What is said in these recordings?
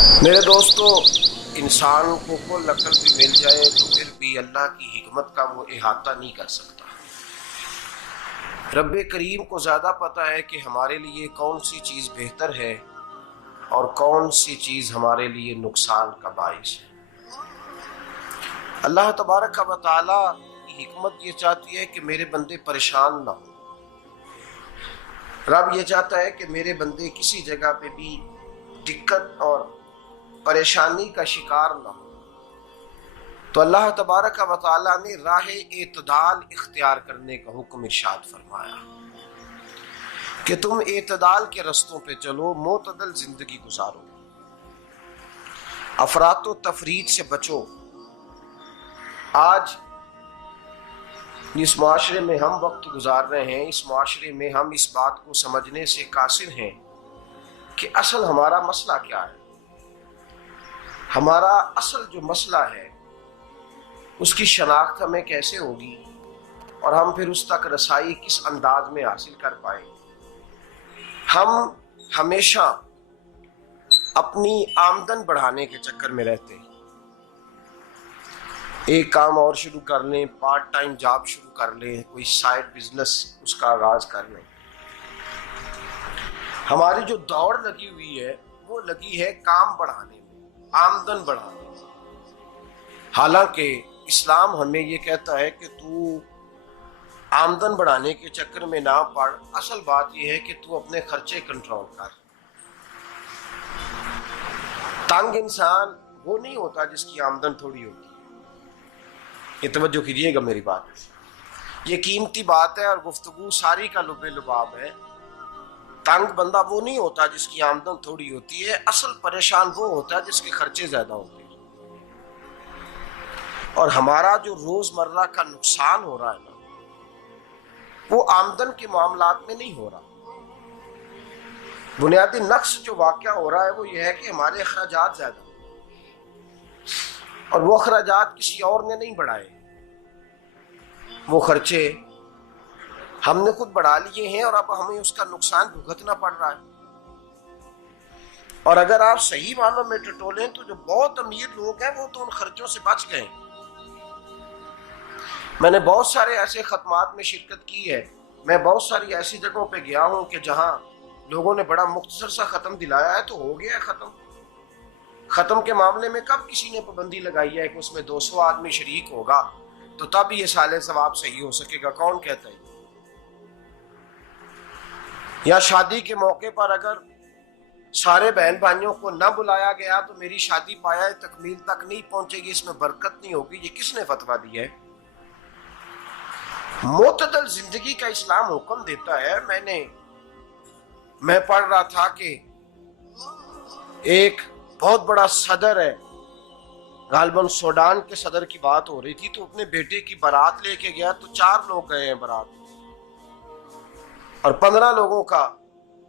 मेरे दोस्तों, इंसान को कुल अकल भी मिल जाए तो फिर भी अल्लाह की हिकमत का वो इहाता नहीं कर सकता। रब्बे करीम को ज़्यादा पता है कि हमारे लिए कौन सी चीज़ बेहतर है और कौन सी चीज़ हमारे लिए नुकसान का बाइस है। अल्लाह तबारक व तआला की हिकमत ये चाहती है कि मेरे बंदे परेशान ना हो। रब ये चाहता है कि मेरे बंदे किसी जगह पे भी दिक्कत और परेशानी का शिकार ना हो। तो अल्लाह तबारक व तआला ने राह एतदाल इख्तियार करने का हुक्म इरशाद फरमाया कि तुम एतदाल के रस्तों पे चलो, मोतदल जिंदगी गुजारो, अफरातो तफरीद से बचो। आज जिस माशरे में हम वक्त गुजार रहे हैं, इस माशरे में हम इस बात को समझने से कासिर हैं कि असल हमारा मसला क्या है। हमारा असल जो मसला है उसकी शनाख्त हमें कैसे होगी और हम फिर उस तक रसाई किस अंदाज में हासिल कर पाए। हम हमेशा अपनी आमदन बढ़ाने के चक्कर में रहते हैं। एक काम और शुरू कर लें, पार्ट टाइम जॉब शुरू कर लें, कोई साइड बिजनेस उसका आगाज कर लें। हमारी जो दौड़ लगी हुई है वो लगी है काम बढ़ाने में, आमदन बढ़ाने में। हालांकि इस्लाम हमें ये कहता है कि तू आमदन बढ़ाने के चक्कर में ना पड़। असल बात यह है कि तू अपने खर्चे कंट्रोल कर। तंग इंसान वो नहीं होता जिसकी आमदन थोड़ी होती है। ये तवज्जो कीजिएगा मेरी बात, ये कीमती बात है और गुफ्तगू सारी का लुबे लुबाब है। तंग बंदा वो नहीं होता जिसकी आमदन थोड़ी होती है। असल परेशान वो होता है जिसके खर्चे ज्यादा होते हैं। और हमारा जो रोजमर्रा का नुकसान हो रहा है ना, वो आमदन के मामलात में नहीं हो रहा। बुनियादी नक्श जो वाक़या हो रहा है वो ये है कि हमारे अखराजात ज्यादा, और वो अखराजात किसी और ने नहीं बढ़ाए। वो खर्चे हमने खुद बढ़ा लिए हैं और अब हमें उसका नुकसान भुगतना पड़ रहा है। और अगर आप सही मानों में टटोलें तो जो बहुत अमीर लोग हैं वो तो उन खर्चों से बच गए। मैंने बहुत सारे ऐसे खत्मात में शिरकत की है। मैं बहुत सारी ऐसी जगहों पे गया हूं कि जहां लोगों ने बड़ा मुख्तसर सा खत्म दिलाया है तो हो गया है खत्म। खत्म के मामले में कब किसी ने पाबंदी लगाई है कि उसमें 200 आदमी शरीक होगा तो तब ये साले सवाब सही हो सकेगा? कौन कहता है? या शादी के मौके पर अगर सारे बहन भाइयों को न बुलाया गया तो मेरी शादी पाया तकमील तक नहीं पहुंचेगी, इसमें बरकत नहीं होगी। ये किसने फतवा दिया है? मोतदल जिंदगी का इस्लाम हुक्म देता है। मैं पढ़ रहा था कि एक बहुत बड़ा सदर है, गालबन सूडान के सदर की बात हो रही थी, तो अपने बेटे की बारात लेके गया तो 4 लोग गए हैं बारात, और 15 लोगों का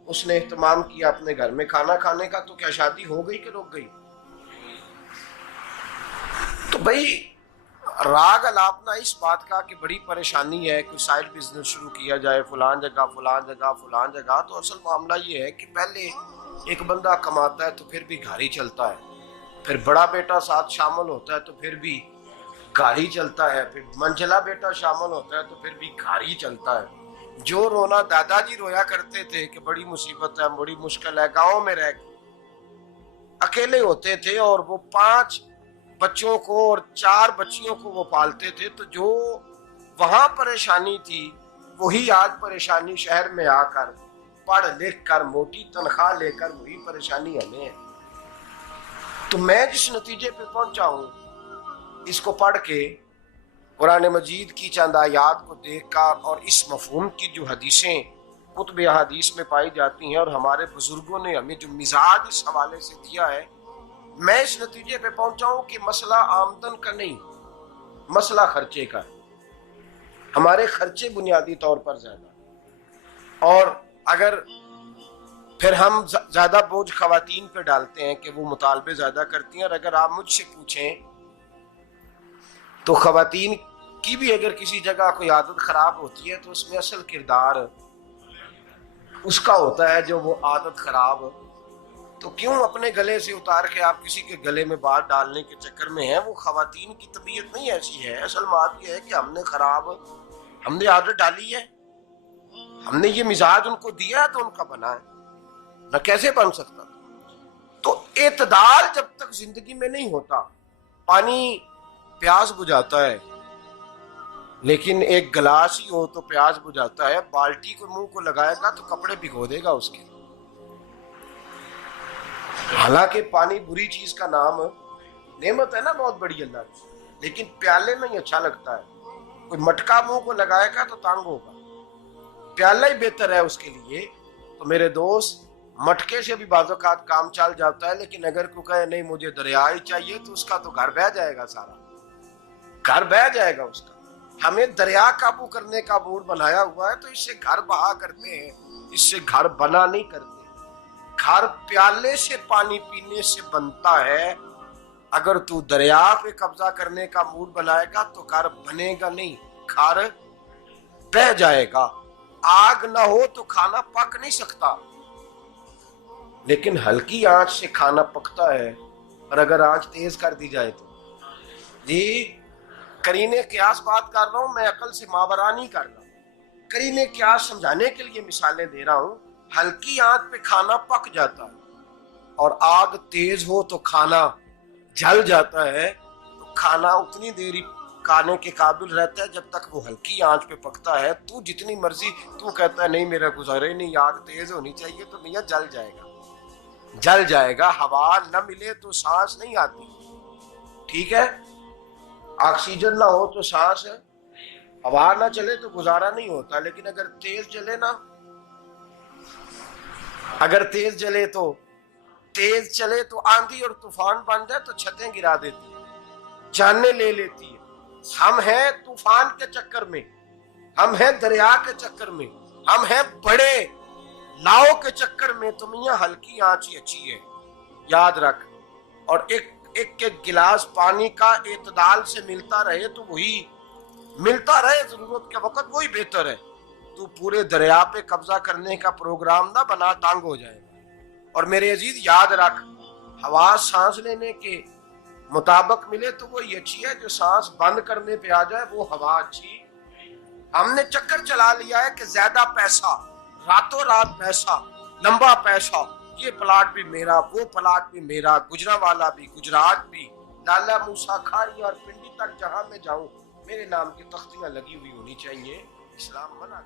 उसने एहतमाम किया अपने घर में खाना खाने का। तो क्या शादी हो गई कि रुक गई? तो भाई राग अलापना इस बात का कि बड़ी परेशानी है, कोई साइड बिजनेस शुरू किया जाए फलान जगह फलान जगह फलान जगह। तो असल मामला ये है कि पहले एक बंदा कमाता है तो फिर भी घर ही चलता है, फिर बड़ा बेटा साथ शामिल होता है तो फिर भी घर ही चलता है, फिर मंझला बेटा शामिल होता है तो फिर भी घर ही चलता है। जो रोना दादाजी रोया करते थे कि बड़ी मुसीबत है, बड़ी मुश्किल है, गाँव में रह अकेले होते थे और वो 5 बच्चों को और 4 बच्चियों को वो पालते थे, तो जो वहां परेशानी थी वही आज परेशानी शहर में आकर पढ़ लिख कर मोटी तनख्वाह लेकर वही परेशानी हमें है। तो मैं जिस नतीजे पे पहुंचा हूं इसको पढ़ के, कुरान मजीद की चंद आयात को देखकर और इस मफहूम की जो हदीसें कुतुब हदीस में पाई जाती हैं और हमारे बुजुर्गों ने हमें जो मिजाज इस हवाले से दिया है, मैं इस नतीजे पे पहुंचा हूं कि मसला आमदन का नहीं, मसला खर्चे का है। हमारे खर्चे बुनियादी तौर पर ज्यादा, और अगर फिर हम ज्यादा बोझ खवातीन पे डालते हैं कि वो मुतालबे ज्यादा करती हैं। और अगर आप मुझसे पूछें तो खवातीन की भी अगर किसी जगह कोई आदत खराब होती है तो उसमें असल किरदार उसका होता है जो वो आदत खराब तो क्यों अपने गले से उतार के आप किसी के गले में बात डालने के चक्कर में है? वो खवातीन की तबीयत नहीं ऐसी है। असल बात यह है कि हमने आदत डाली है, हमने ये मिजाज उनको दिया है तो उनका बना है, न कैसे बन सकता। तो एतदाल जब तक जिंदगी में नहीं होता, पानी प्यास बुझाता है, लेकिन एक गिलास ही हो तो प्यास बुझाता है। बाल्टी को मुंह को लगाएगा तो कपड़े भिगो देगा उसके। हालांकि पानी बुरी चीज का नाम नेमत है ना, बहुत बड़ी अल्लाह की, लेकिन प्याले में ही अच्छा लगता है। कोई मटका मुंह को लगाएगा तो तंग होगा, प्याला ही बेहतर है उसके लिए। तो मेरे दोस्त, मटके से भी बाज़-औक़ात काम चल जाता है, लेकिन अगर कोई कहे नहीं मुझे दरिया ही चाहिए तो उसका तो घर बह जाएगा, सारा घर बह जाएगा उसका। हमें दरिया काबू करने का मूड बनाया हुआ है तो इससे घर बहा करते हैं, इससे घर बना नहीं करते। घर प्याले से पानी पीने से बनता है। अगर तू दरिया पे कब्जा करने का मूड बनाएगा तो घर बनेगा नहीं, घर बह जाएगा। आग ना हो तो खाना पक नहीं सकता, लेकिन हल्की आंच से खाना पकता है। और अगर आंच तेज कर दी जाए तो जी, करीने क्यास बात कर रहा हूं मैं, अकल से मावरा नहीं कर रहा। करीने क्यास समझाने के लिए मिसालें दे रहा हूं। हल्की आंच पे खाना पक जाता है और आग तेज हो तो खाना जल जाता है। तो खाना उतनी देर ही खाने के काबिल रहता है जब तक वो हल्की आंच पे पकता है। तू जितनी मर्जी तू कहता है नहीं मेरा गुजारे नहीं, आग तेज होनी चाहिए, तो मियां जल जाएगा, जल जाएगा। हवा न मिले तो सांस नहीं आती, ठीक है? ऑक्सीजन ना हो तो सांस है, हवा ना चले तो गुजारा नहीं होता। लेकिन अगर तेज जले ना, अगर तेज जले तो तेज चले तो आंधी और तूफान बन जाए तो छतें गिरा देती है, जाने ले लेती है। हम हैं तूफान के चक्कर में, हम हैं दरिया के चक्कर में, हम हैं बड़े नाव के चक्कर में। तो मियां हल्की आंच ही अच्छी है, याद रख। और एक गिलास पानी का एतदाल से मिलता रहे तो वही मिलता रहे, जरूरत के वक्त वही बेहतर है। तू पूरे दरिया पे कब्जा करने का प्रोग्राम ना बना, तंग हो जाएगा। और मेरे अजीज याद रख, हवा सांस लेने के मुताबिक मिले तो वो ये अच्छी है, जो सांस बंद करने पे आ जाए वो हवा अच्छी। हमने चक्कर चला लिया है कि ज्यादा पैसा, रातों रात पैसा, लंबा पैसा, ये प्लाट भी मेरा, वो प्लाट भी मेरा, गुजरांवाला भी, गुजरात भी, लाला मूसा खाड़ी और पिंडी तक जहां मैं जाऊं मेरे नाम की तख्तियां लगी हुई होनी चाहिए। इस्लाम मना